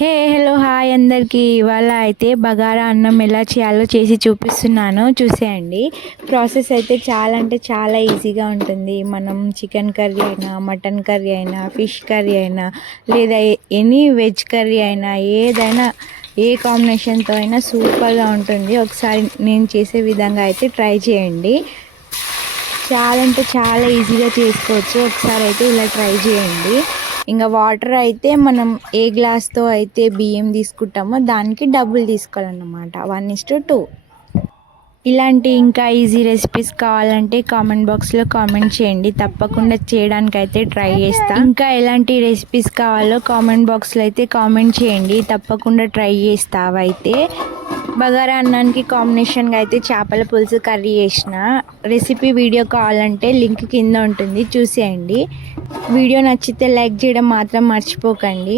Hello hi అందరికీ. ఇవాళ అయితే బగారా అన్నం ఎలా చేయాలో చేసి చూపిస్తున్నాను, చూసేయండి. ప్రాసెస్ అయితే చాలా అంటే చాలా ఈజీగా ఉంటుంది. మనం చికెన్ కర్రీ అయినా, మటన్ కర్రీ అయినా, ఫిష్ కర్రీ అయినా, లేదా ఎనీ వెజ్ కర్రీ అయినా, ఏదైనా ఏ కాంబినేషన్తో అయినా సూపర్గా ఉంటుంది. ఒకసారి నేను చేసే విధంగా అయితే ట్రై చేయండి. చాలా అంటే చాలా ఈజీగా చేసుకోవచ్చు. ఒకసారి అయితే ఇలా ట్రై చేయండి. ఇంకా వాటర్ అయితే మనం ఏ గ్లాస్తో అయితే బియ్యం తీసుకుంటామో దానికి డబుల్ తీసుకోవాలన్నమాట, 1:2. ఇలాంటి ఇంకా ఈజీ రెసిపీస్ కావాలంటే కామెంట్ బాక్స్లో కామెంట్ చేయండి, తప్పకుండా చేయడానికి అయితే ట్రై చేస్తా. ఇంకా ఎలాంటి రెసిపీస్ కావాలో కామెంట్ బాక్స్లో అయితే కామెంట్ చేయండి, తప్పకుండా ట్రై చేస్తా. అవైతే బగారా అన్నానికి కాంబినేషన్గా అయితే చేపల పులుసు కర్రీ చేసిన రెసిపీ వీడియో కావాలంటే లింక్ కింద ఉంటుంది, చూసేయండి. వీడియో నచ్చితే లైక్ చేయడం మాత్రం మర్చిపోకండి.